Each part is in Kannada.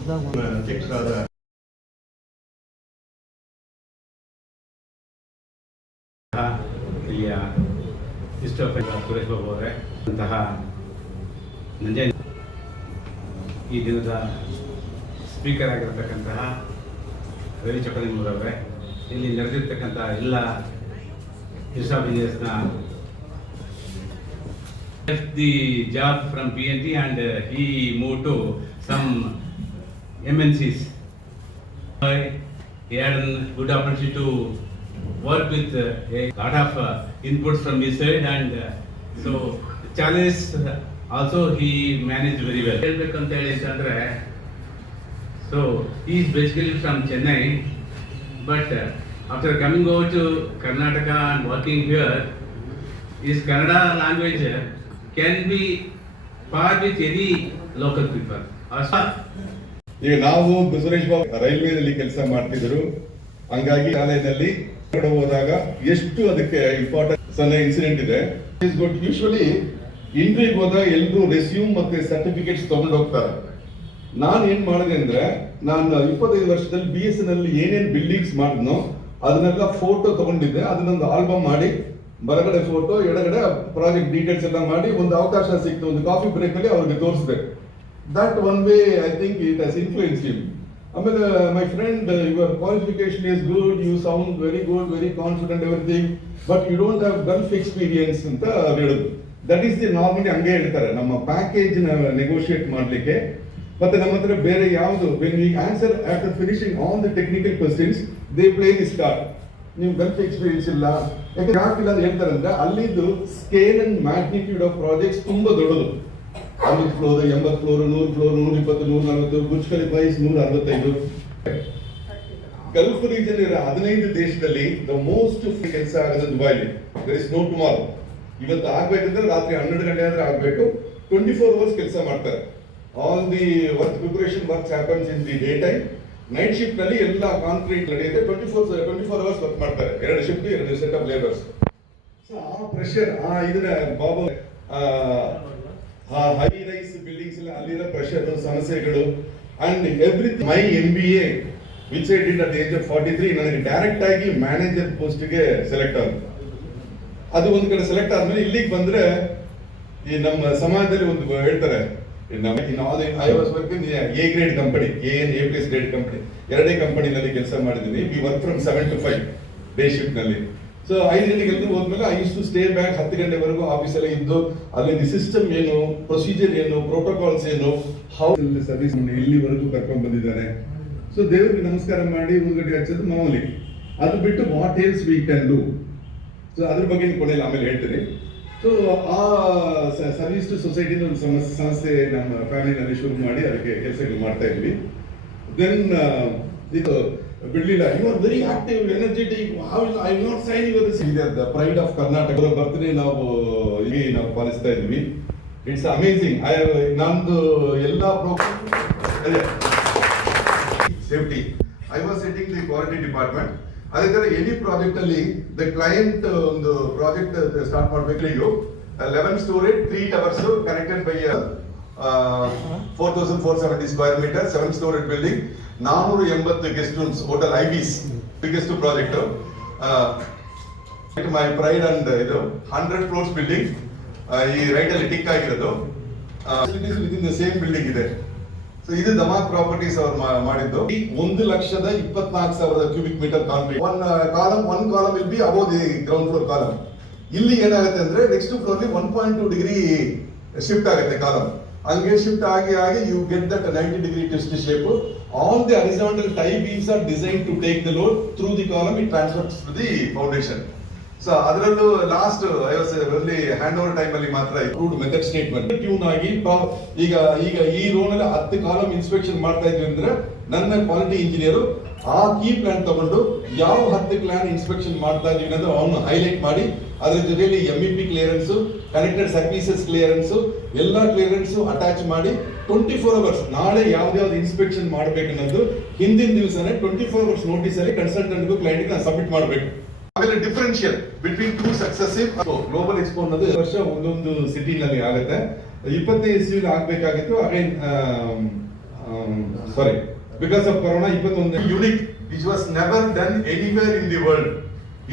ಅಧ್ಯಕ್ಷರಾದ ಇಲ್ಲಿಯ ಇಷ್ಟಪಟ್ಟ ಸುರೇಶ್ ಬಾಬು ಅವರೇ ಅಂತಹ ನಂಜೆ ಈ ದಿನದ ಸ್ಪೀಕರ್ ಆಗಿರತಕ್ಕಂತಹ ರವಿ ಚಕ್ಕಲಿಂಗರವರೇ, ಇಲ್ಲಿ ನಡೆದಿರ್ತಕ್ಕಂಥ ಎಲ್ಲ ಇರ್ಸಾ ಬಿಸಿನೆಸ್ನ left the job from PNT and he moved to some MNCs. He had a good opportunity to work with a lot of inputs from his side, and so challenges also he managed very well. ಹೇಳ್ಬೇಕಂತ ಹೇಳಿದ್ರೆ, so he is basically from Chennai, but after coming over to Karnataka and working here, his Kannada language can be par with any local people. ಈಗ ನಾವು ಸುರೇಶ್ ಬಾಬು ರೈಲ್ವೆನಲ್ಲಿ ಕೆಲಸ ಮಾಡ್ತಿದ್ರು, ಹಂಗಾಗಿ ಶಾಲೆಯಲ್ಲಿ ಹೋದಾಗ ಎಷ್ಟು ಅದಕ್ಕೆ ಇಂಪಾರ್ಟೆನ್ಸ್ ಅನ್ನೋ ಇನ್ಸಿಡೆಂಟ್ ಇದೆ. Is good. ಯೂಶುವಲಿ ಇಂಟರ್ವ್ಯೂಗೆ ಹೋದಾಗ ಎಲ್ಲರೂ ರೆಸ್ಯೂಮ್ ಮತ್ತೆ ಸರ್ಟಿಫಿಕೇಟ್ಸ್ ತಗೊಂಡು ಹೋಗ್ತಾರೆ. ನಾನು ಏನ್ ಮಾಡಿದೆ ಅಂದ್ರೆ, ನಾನು 25 ವರ್ಷದಲ್ಲಿ BSNL ಏನೇನ್ ಬಿಲ್ಡಿಂಗ್ಸ್ ಮಾಡಿದ್ನೋ ಅದನ್ನೆಲ್ಲ ಫೋಟೋ ತಗೊಂಡಿದ್ದೆ. ಅದನ್ನೊಂದು ಆಲ್ಬಮ್ ಮಾಡಿ, ಬಲಗಡೆ ಫೋಟೋ, ಎಡಗಡೆ ಪ್ರಾಜೆಕ್ಟ್ ಡೀಟೇಲ್ಸ್ ಎಲ್ಲ ಮಾಡಿ, ಒಂದು ಅವಕಾಶ ಸಿಕ್ತು ಒಂದು ಕಾಫಿ ಬ್ರೇಕ್ ಅಲ್ಲಿ ಅವ್ರಿಗೆ ತೋರಿಸಿದೆ. That one way I think it has influence him. ಆಮೇಲೆ my friend, your qualification is good, you sound very good, very confident, everything, but you don't have gulf experience ಅಂತ ಹೇಳಿದ್ರು. ದಟ್ ಈಸ್ ದಿ ನಾರ್ಮಲಿ ಹಂಗೆ ಹೇಳ್ತಾರೆ ನಮ್ಮ ಪ್ಯಾಕೇಜ್ ನೆಗೋಷಿಯೇಟ್ ಮಾಡ್ಲಿಕ್ಕೆ. ಮತ್ತೆ ನಮ್ಮ ಹತ್ರ ಬೇರೆ ಯಾವುದು, when we answer after finishing all the technical questions they play the star. ನೀವು ಗಲ್ಫ್ ಎಕ್ಸ್ಪೀರಿಯನ್ಸ್ ಇಲ್ಲ, ಯಾಕೆ ಯಾಕಿಲ್ಲ ಅಂತ ಹೇಳ್ತಾರೆ ಅಂದ್ರೆ, ಅಲ್ಲಿದ್ದು scale and magnitude of projects ತುಂಬಾ ದೊಡ್ಡದು. 60 floor, 80 floor, 100 floor, 120, 140, Burj Khalifa 165. Gulf region ಇರೋ 15 ದೇಶದಲ್ಲಿ ದ ಮೋಸ್ಟ್ ಕೆಲಸ ಆಗೋದು ದುಬೈಲಿ. There is no tomorrow. ಇವತ್ತು ಆಗ್ಬೇಕಂದ್ರೆ ರಾತ್ರಿ 12 ಗಂಟೆ ಆದ್ರೆ ಆಗ್ಬೇಕು. 24 ಅವರ್ಸ್ ಕೆಲಸ ಮಾಡ್ತಾರೆ. All the work preparation works happens in the day time. Night shift ನಲ್ಲಿ ಎಲ್ಲ ಕಾಂಕ್ರೀಟ್ ನಡೆಯುತ್ತೆ. 24 ಅವರ್ಸ್ ವರ್ಕ್ ಮಾಡ್ತಾರೆ. 2 shift, 2 set of labours. So ಆ ಪ್ರೆಷರ್, ಇದನ್ನ ಬಾಬು ಹೈ ರೈಸ್ ಬಿಲ್ಡಿಂಗ್ಸ್ ಎಲ್ಲ ಅಲ್ಲಿರೋ ಪ್ರೆಷರ್, ಸಮಸ್ಯೆಗಳು and everything. My MBA which I did at age of 43 ನನಗೆ ಡೈರೆಕ್ಟ್ ಆಗಿ ಮ್ಯಾನೇಜರ್ ಪೋಸ್ಟ್ ಗೆ ಸೆಲೆಕ್ಟ್ ಆಗುತ್ತೆ. ಅದು ಒಂದ್ ಕಡೆ ಸೆಲೆಕ್ಟ್ ಆದ್ಮೇಲೆ ಇಲ್ಲಿಗೆ ಬಂದ್ರೆ, ಈ ನಮ್ಮ ಸಮಾಜದಲ್ಲಿ ಒಂದು ಹೇಳ್ತಾರೆ, I was working in A grade company, A plus grade company. 2 ಕಂಪನಿನಲ್ಲಿ ಕೆಲಸ ಮಾಡಿದ್ದೀನಿ. We work from 7 to 5 day shift ನಲ್ಲಿ. ಸೊ 5 ಗಂಟೆಗೆ ಎಲ್ಲರೂ ಹೋದ್ಮೇಲೆ I use to stay back. 10 ಗಂಟೆವರೆಗೂ ಆಫೀಸಲ್ಲಿ ಇದ್ದು, ಅಲ್ಲಿ ಸಿಸ್ಟಮ್ ಏನು, ಪ್ರೊಸೀಜರ್ ಏನು, ಪ್ರೋಟೋಕಾಲ್ಸ್ ಏನು, ಹೌ ಸರ್ವಿಸ್ ಇಲ್ಲಿವರೆಗೂ ಕರ್ಕೊಂಡು ಬಂದಿದ್ದಾರೆ. ಸೊ ದೇವರಿಗೆ ನಮಸ್ಕಾರ ಮಾಡಿ ಉದ್ಘಾಟನೆ ಹಚ್ಚೋದು ಮಾಮೂಲಿ. ಅದು ಬಿಟ್ಟು what else we can do, so ಅದ್ರ ಬಗ್ಗೆ ಕೊನೆಯಲ್ಲಿ ಆಮೇಲೆ ಹೇಳ್ತೀನಿ. ಸೊ ಆ ಸರ್ವಿಸ್ ಟು ಸೊಸೈಟಿ ಒಂದು ಸಂಸ್ಥೆ ನಮ್ಮ ಫ್ಯಾಮಿಲಿನಲ್ಲಿ ಶುರು ಮಾಡಿ ಅದಕ್ಕೆ ಕೆಲಸಗಳು ಮಾಡ್ತಾ ಇದ್ವಿ. ದೆನ್ ಇದು ಬಿಡ್ಲಿಲ್ಲ. You are very active, energetic, I will not sign your the pride of Karnataka. Birthday ನಾವು ಪಾಲಿಸ್ತಾ ಇದ್ವಿ. It's amazing. ನಮ್ದು ಎಲ್ಲ program safety. I was setting the quality department. ಅದೇ ತರ ಎನಿ ಪ್ರಾಜೆಕ್ಟ್ ಅಲ್ಲಿ ದ ಕ್ಲೈಂಟ್ ಒಂದು ಪ್ರಾಜೆಕ್ಟ್ ಸ್ಟಾರ್ಟ್ ಮಾಡಬೇಕು. 11 storage 3 towers connected by 4470 square metre, 7 storage building, 480 guest rooms, hotel IBs, biggest project. My pride and ಇದು 100 ಫ್ಲೋರ್ಸ್ ಬಿಲ್ಡಿಂಗ್. ಈ ರೈಟ್ ಅಲ್ಲಿ ಟಿಕ್ ಆಗಿರೋದು within the same building ಇದೆ. ಸೊ ಇದು ದಮಾಕ್ ಪ್ರಾಪರ್ಟೀಸ್ ಅವ್ರು ಮಾಡಿದ್ದು. 1,24,000 cubic metre concrete. One column will be above the ground floor column. ಇಲ್ಲಿ ಏನಾಗುತ್ತೆ ಅಂದ್ರೆ, ನೆಕ್ಸ್ಟ್ ಫ್ಲೋರ್ 1.2 ಡಿಗ್ರಿ ಶಿಫ್ಟ್ ಆಗುತ್ತೆ ಕಾಲಮ್. ಹಂಗೆ ಶಿಫ್ಟ್ ಆಗಿ you get that 90 degree twist shape. All the horizontal tie beams are design to take the load through the column. It transfers to the foundation. So ಅದರಲ್ಲೂ ಲಾಸ್ಟ್ ಹ್ಯಾಂಡ್ ಓವರ್ ಟೈಮ್ ಅಲ್ಲಿ ಮಾತ್ರ ರೂಡ್ ಮೆಥಡ್ ಸ್ಟೇಟ್ಮೆಂಟ್ ಟ್ಯೂನ್ ಆಗಿ ಈಗ ಈ ರೋನ್ ಅಲ್ಲಿ 10 ಕಾಲಮ್ ಇನ್ಸ್ಪೆಕ್ಷನ್ ಮಾಡ್ತಾ ಇದ್ವಿ ಅಂದ್ರೆ, ನನ್ನ ಕ್ವಾಲಿಟಿ ಇಂಜಿನಿಯರ್ ಆ ಕೀ ಪ್ಲಾನ್ ತಗೊಂಡು ಯಾವ 10 ಪ್ಲಾನ್ ಇನ್ಸ್ಪೆಕ್ಷನ್ ಮಾಡ್ತಾ ಇದೀವಿ ಅನ್ನೋದು ಅವನು ಹೈಲೈಟ್ ಮಾಡಿ, ಅದ್ರ ಜೊತೆಯಲ್ಲಿ MEP clearance, connected services clearance, ಎಲ್ಲಾ ಕ್ಲಿಯರೆನ್ಸ್ ಅಟ್ಯಾಚ್ ಮಾಡಿ 24 ಅವರ್ಸ್ ನಾಳೆ ಯಾವ್ದಾವ್ದು ಇನ್ಸ್ಪೆಕ್ಷನ್ ಮಾಡ್ಬೇಕನ್ನೋದು ಹಿಂದಿನ ದಿವಸನೇ 24 ಅವರ್ಸ್ ನೋಟಿಸ್ ಅಲ್ಲಿ ಕನ್ಸಲ್ಟೆಂಟ್ಗೂ ಕ್ಲೈಂಟ್ಗೆ ನಾನು ಸಬ್ಮಿಟ್ ಮಾಡಬೇಕು. ಆಮೇಲೆ differential between 2 successive global expo ಅನ್ನೋದು ವರ್ಷ ಒಂದೊಂದು ಸಿಟಿನಲ್ಲಿ ಆಗುತ್ತೆ. 25 ಇಸ್ವಿಲಿ ಆಗ್ಬೇಕಾಗಿತ್ತು. Again sorry, because of corona 21 unique which was never done anywhere in the world.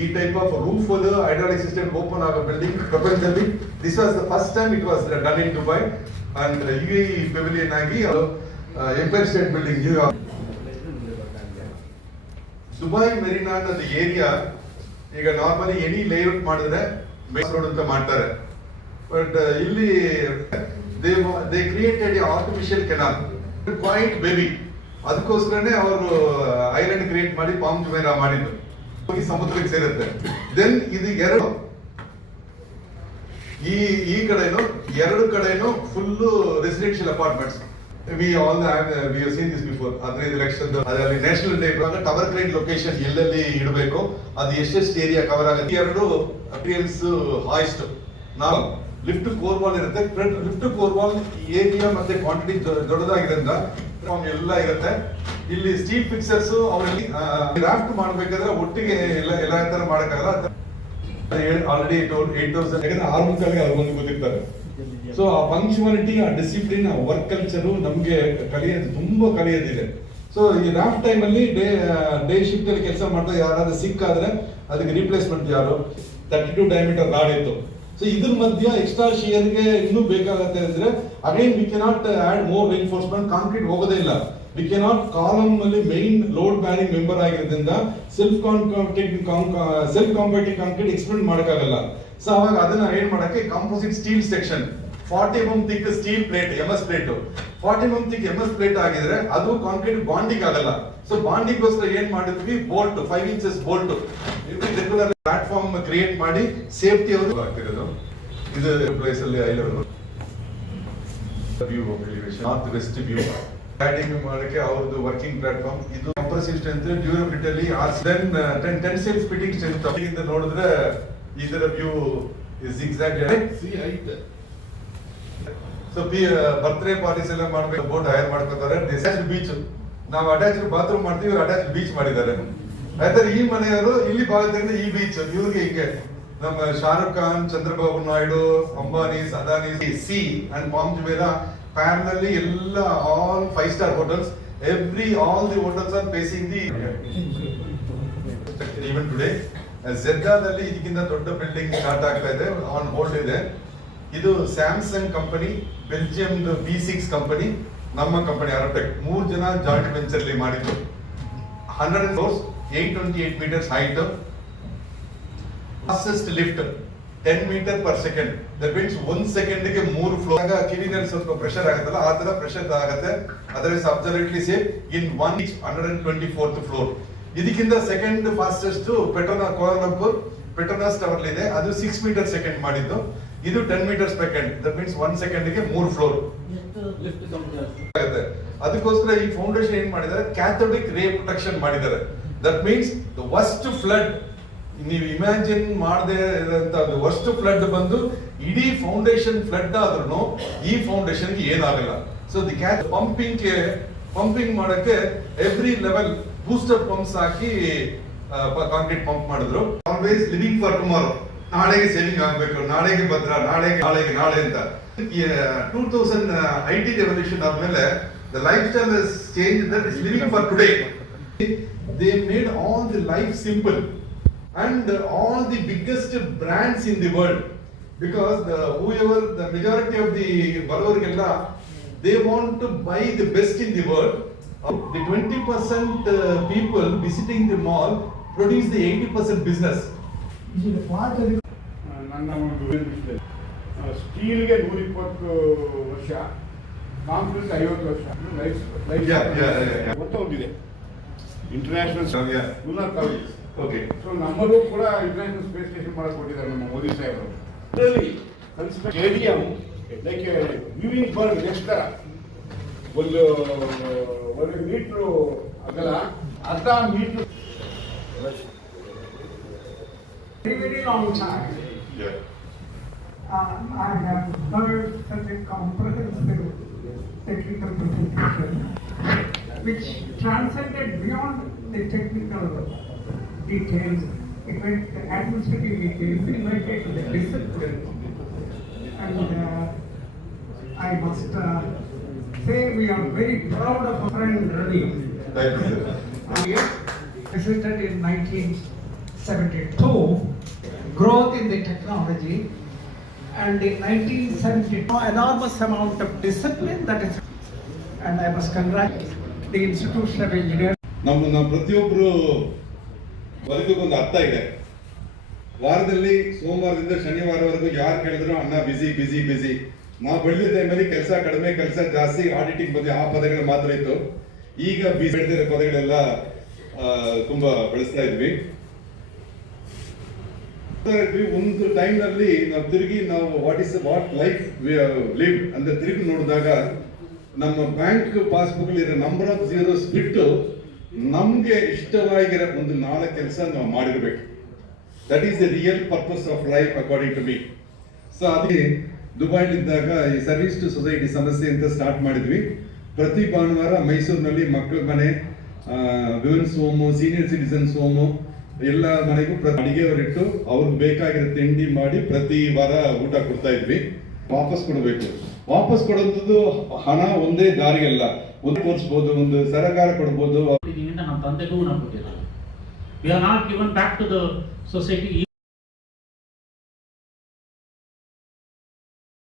ಈ type of roof hydraulic system open ಆಗೋ ಬಿಲ್ಡಿಂಗ್ ಪ್ರಪಂಚದಲ್ಲಿ this was the first time it was done in Dubai and UAE pavilion ಆಗಿ Empire State Building New York. Dubai Marina ಅನ್ನೋದು ಏರಿಯಾ ಈಗ ನಾರ್ಮಲಿ ಎನಿ ಲೇಔಟ್ ಮಾಡಿದ್ರೆ ಮೇನ್ ರೋಡ್ ಅಂತ ಮಾಡ್ತಾರೆ, ಬಟ್ ಇಲ್ಲಿ they created artificial canal quite baby, ಅದಕ್ಕೋಸ್ಕರನೇ ಅವರು ಐಲ್ಯಾಂಡ್ ಕ್ರಿಯೇಟ್ ಮಾಡಿ ಪಾಮ್ ಜುಮೇರಾ ಮಾಡಿದ್ದು, ಹೋಗಿ ಸಮುದ್ರಕ್ಕೆ ಸೇರುತ್ತೆ. ದೆನ್ ಇದು ಈ ಕಡೆನು ಎರಡು ಕಡೆನು full residential apartments. We have seen this before. 15 ಲಕ್ಷದ ಅದರಲ್ಲಿ national day tower crane location ಎಲ್ಲೆಲ್ಲಿ ಇಡಬೇಕು, ಅದು ಎಷ್ಟೆಷ್ಟು ಏರಿಯಾ ಕವರ್ ಆಗುತ್ತೆ. ಎರಡು ಅಪಿಯನ್ಸ್ ಹಾಯ್ಸ್ಟ್ ನಾವು ಲಿಫ್ಟ್ ಕೋರ್ ವಾಲ್ ಇರುತ್ತೆ. ಲಿಫ್ಟ್ ಕೋರ್ ವಾಲ್ ಏರಿಯಾ ಮತ್ತೆ ಕ್ವಾಂಟಿಟಿ ದೊಡ್ಡದಾಗಿರೋದ್ರಿಂದ ಎಲ್ಲ ಇರುತ್ತೆ. ಇಲ್ಲಿ ಸ್ಟೀಲ್ ಫಿಕ್ಸರ್ಸ್ ಅವರಲ್ಲಿ ರಾಫ್ಟ್ ಮಾಡ್ಬೇಕಾದ್ರೆ ಒಟ್ಟಿಗೆ ಎಲ್ಲ ತರ ಮಾಡಕ್ಕಾಗಲ್ಲ. ಆಲ್ರೆಡಿ 8,000 ಯಾಕಂದ್ರೆ ಆರ್ಮಿಗಳಿಗೆ ಅವ್ರಿಗೊಂದು ಗೊತ್ತಿರ್ತಾರೆ. ಸೊ ಆ ಪಂಕ್ಚುಯಾಲಿಟಿ, ಆ ಡಿಸಿಪ್ಲಿನ್, ಆ ವರ್ಕ್ ಕಲ್ಚರ್ ನಮ್ಗೆ ತುಂಬಾ ಕಲಿಯೋದಿದೆ. ಸೊ ಈ ರಾಫ್ಟ್ ಟೈಮ್ ಅಲ್ಲಿ ಡೇ ಶಿಫ್ಟ್ ಅಲ್ಲಿ ಕೆಲಸ ಮಾಡ್ತಾ ಯಾರಾದ್ರೂ ಸಿಕ್ ಆದ್ರೆ ಅದಕ್ಕೆ ರಿಪ್ಲೇಸ್ಮೆಂಟ್ ಯಾರು 32 ಡಯಾಮೀಟರ್ ರಾಡ್ ಇತ್ತು. ಸೊ ಇದ್ರ ಮಧ್ಯ ಎಕ್ಸ್ಟ್ರಾ ಶಿಯರ್ಗೆ ಇನ್ನೂ ಬೇಕಾಗತ್ತೆ ಅಂದ್ರೆ again we cannot add more reinforcement. Concrete ಹೋಗೋದೇ ಇಲ್ಲ. ವಿ ಕೆನಾಟ್ ಕಾಲಮ್ ಅಲ್ಲಿ ಮೈನ್ ಲೋಡ್ ಬ್ಯಾರಿಂಗ್ ಮೆಂಬರ್ ಆಗಿರೋದ್ರಿಂದ ಸೆಲ್ಫ್ ಕಾಂಪ್ಯಾಕ್ಟಿಂಗ್ ಕಾಂಕ್ರೀಟ್ ಎಕ್ಸ್ಪೆಂಡ್ ಮಾಡಕ್ಕಾಗಲ್ಲ. ಸೊ ಅವಾಗ ಅದನ್ನ ಏನ್ ಮಾಡಕ್ಕೆ composite steel section 40 mm thick steel plate MS plate 40 mm thick MS plate ಆಗಿದ್ರೆ ಅದು ಕಾಂಕ್ರೀಟ್ ಬಾಂಡಿಂಗ್ ಆಗಲ್ಲ. ಸೊ ಬಾಂಡಿಂಗ್ಗೋಸ್ಕರ ಏನ್ ಮಾಡಿದ್ವಿ, bolt 5 inches bolt regular platform create ಮಾಡಿ ಸೇಫ್ಟಿ ಅವರು ಆಗ್ತಿರೋದು. ಇದು ಪ್ಲೇಸ್ ಅಲ್ಲಿ I level view elevation north west view starting ಮಾಡಕ್ಕೆ ಅವ್ರದ್ದು ವರ್ಕಿಂಗ್ ಪ್ಲಾಟ್ಫಾರ್ಮ್. ಇದು compressive strength, durability, then tensile fitting strength ಇಂದ ನೋಡಿದ್ರೆ ಇದರ view is exact sea height. So birthday parties ಎಲ್ಲ ಮಾಡ್ಬೇಕು, ಬೋಟ್ ಹೈರ್ ಮಾಡ್ಕೋತಾರೆ. ಅಟ್ಯಾಚ್ಡ್ ಬೀಚ್, ನಾವು ಅಟ್ಯಾಚ್ಡ್ ಬಾತ್ರೂಮ್ ಮಾಡ್ತೀವಿ, ಇವ್ರು ಅಟ್ಯಾಚ್ಡ್ ಬೀಚ್ ಮಾಡಿದ್ದಾರೆ. ಆಯ್ತಾರೆ ಈ ಮನೆಯವರು ಇಲ್ಲಿ ಭಾಗದಿಂದ ಈ ಬೀಚ್ ಇವ್ರಿಗೆ ಹಿಂಗೆ. ನಮ್ಮ Shahrukh Khan, Chandrababu Naidu, Ambanis, Adanis, sea and Palm Jumeirah ಪ್ಯಾರಲಲ್ಲಿ ಎಲ್ಲ all 5-star hotels. all the hotels are facing the even today. ಝೆಡ್ಡಾದಲ್ಲಿ ಇದಕ್ಕಿಂತ ದೊಡ್ಡ ಬಿಲ್ಡಿಂಗ್ ಸ್ಟಾರ್ಟ್ ಆಗ್ತಾ ಇದೆ, ಆನ್ ಹೋಲ್ಡ್ ಇದೆ. ಇದು Samsung company, Belgium B6 company, ನಮ್ಮ ಕಂಪನಿ ಅರಟೆಕ್, 3 ಜನ ಜಾಯಿಂಟ್ ವೆಂಚರ್ ಅಲ್ಲಿ ಮಾಡಿದ್ರು. 100 floors, 828 meters height, fastest lift 10 meter per second. That means 1 second ಗೆ 3 ಫ್ಲೋರ್. ಆಗ ಕಿವಿನಲ್ಲಿ ಸ್ವಲ್ಪ ಪ್ರೆಷರ್ ಆಗುತ್ತಲ್ಲ, ಆ ತರ ಪ್ರೆಷರ್ ಆಗುತ್ತೆ. Others absolutely safe in 124th floor. ಇದಕ್ಕಿಂತ second fastest Kuala Lumpur Petronas tower ಇದೆ, ಅದು 6 meter second ಮಾಡಿದ್ದು. ಇದು 10 meters per second. That means 1 second ಗೆ 3 ಫ್ಲೋರ್ ಆಗುತ್ತೆ. ಅದಕ್ಕೋಸ್ಕರ ಈ ಫೌಂಡೇಶನ್ ಏನ್ ಮಾಡಿದ್ದಾರೆ, ಕ್ಯಾಥೋಡಿಕ್ ರೇ ಪ್ರೊಟೆಕ್ಷನ್ ಮಾಡಿದ್ದಾರೆ. That means the worst flood ನೀವು ಇಮ್ಯಾಜಿನ್ ಮಾಡದೆ ಇರೋಂತ ವರ್ಸ್ಟ್ ಫ್ಲಡ್ ಬಂದು ಇಡೀ ಫೌಂಡೇಶನ್ ಫ್ಲಡ್ ಆದ್ರೂ ಈ ಫೌಂಡೇಶನ್ ಗೆ ಏನಾಗಲ್ಲ. ಸೊ ದಿ ಪಂಪಿಂಗ್ ಮಾಡಕ್ಕೆ ಎವ್ರಿ ಲೆವೆಲ್ ಬೂಸ್ಟರ್ ಪಂಪ್ಸ್ ಹಾಕಿ ಕಾಂಕ್ರೀಟ್ ಪಂಪ್ ಮಾಡಿದ್ರು. ಆಲ್ವೇಸ್ ಲಿವಿಂಗ್ ಫಾರ್ ಟುಮಾರೋ, ನಾಳೆಗೆ ಸೇವಿಂಗ್ ಆಗ್ಬೇಕು, ನಾಳೆಗೆ ಭದ್ರ, ನಾಳೆ ಅಂತ. 2000 IT ರೆವಲ್ಯೂಷನ್ ಆದ್ಮೇಲೆ the lifestyle has changed, that is living for today. They made all the life simple and all the biggest brands in the world, because the majority of the Baloregella, they want to buy the best in the world. The 20% people visiting the mall produce the 80% business. ನನ್ನ ಒಂದು ಸ್ಟೀಲ್ಗೆ 120 ವರ್ಷ, ಕಾಂಕ್ರೀಟ್ 50 ವರ್ಷ ಒಟ್ಟು ಒಂದಿದೆ. International lunar college. Okay. So ನಮ್ಮದು ಕೂಡ ಇಂಟರ್ನ್ಯಾಷನಲ್ ಸ್ಪೇಸ್ ಸ್ಟೇಷನ್ ಮಾಡಕ್ಕೆ ಕೊಟ್ಟಿದ್ದಾರೆ ನಮ್ಮ ಮೋದಿ ಸಾಹೇಬರು. ಇದರಲ್ಲಿ stadium like viewing burg next ಒಂದು 1 ಮೀಟ್ರು ಅಗಲ, ಅರ್ಧ metre. Very long time. Yeah. I have heard such a comprehensive technical presentation which transcended beyond the technical details. It went the administrative details, it went into the discipline. And I must say we are very proud of our friend Ravi. Thank you, sir. Existed in 1972, growth in the technology, and in 1972, enormous amount of discipline that is, and I must congratulate the institution of engineers. ನಮ್ಮ ಪ್ರತಿಯೊಬ್ಬರು ಬದುಕಿಗೊಂದು ಅರ್ಥ ಇದೆ. ವಾರದಲ್ಲಿ ಸೋಮವಾರದಿಂದ ಶನಿವಾರವರೆಗೂ ಯಾರು ಕೇಳಿದ್ರು ಅಣ್ಣ ಬಿಸಿ ಬಿಸಿ ಬಿಸಿ. ನಾವು ಬೆಳೆದ ಟೈಮಲ್ಲಿ ಕೆಲಸ ಕಡಿಮೆ, ಕೆಲಸ ಜಾಸ್ತಿ, ಆಡಿಟಿಂಗ್ ಬಗ್ಗೆ ಆ ಪದಗಳು ಮಾತ್ರ ಇತ್ತು. ಈಗ ಬೆಳೆದಿರೋ ಪದಗಳೆಲ್ಲ ತುಂಬಾ ಬಳಸ್ತಾ ಇದ್ವಿ. ಒಂದು ಟೈಮ್ ನಲ್ಲಿ ನಾವು ತಿರುಗಿ ವಾಟ್ ಲೈಫ್ ಲಿವ್ ಅಂತ ತಿರುಗಿ ನೋಡಿದಾಗ ನಮ್ಮ ಬ್ಯಾಂಕ್ ಪಾಸ್ಬುಕ್ ಇರೋ ನಂಬರ್ ಆಫ್ ಜೀರೋಸ್ ಬಿಟ್ಟು ನಮ್ಗೆ ಇಷ್ಟವಾಗಿರೋ ಒಂದು 4 ಕೆಲಸ ನಾವು ಮಾಡಿರ್ಬೇಕು. That is the real purpose of life according to me. So ಅದಕ್ಕೆ ದುಬೈಲಿದ್ದಾಗ ಈ ಸರ್ವಿಸ್ ಟು ಸೊಸೈಟಿ ಸಮಸ್ಯೆ ಅಂತ ಸ್ಟಾರ್ಟ್ ಮಾಡಿದ್ವಿ. ಪ್ರತಿ ಭಾನುವಾರ ಮೈಸೂರಿನಲ್ಲಿ ಮಕ್ಕಳ ಮನೆ, women's home, senior citizens home ಎಲ್ಲ ಮನೆಗೂ ಅಡಿಗೆಯವರಿಟ್ಟು ಅವ್ರಿಗೆ ಬೇಕಾಗಿರೋ ತಿಂಡಿ ಮಾಡಿ ಪ್ರತಿ ವಾರ ಊಟ ಕೊಡ್ತಾ ಇದ್ವಿ. ವಾಪಸ್ ಕೊಡಬೇಕು. ವಾಪಸ್ ಕೊಡುವಂಥದ್ದು ಹಣ ಒಂದೇ ದಾರಿಯಲ್ಲ. ಒಂದು ತೋರಿಸ್ಬೋದು, ಒಂದು ಸರಕಾರ ಕೊಡ್ಬೋದು. ನಮ್ಮ ತಂದೆಗೂ ನಾವು ಕೊಟ್ಟಿರಲ್ಲ. We are not given back to the society.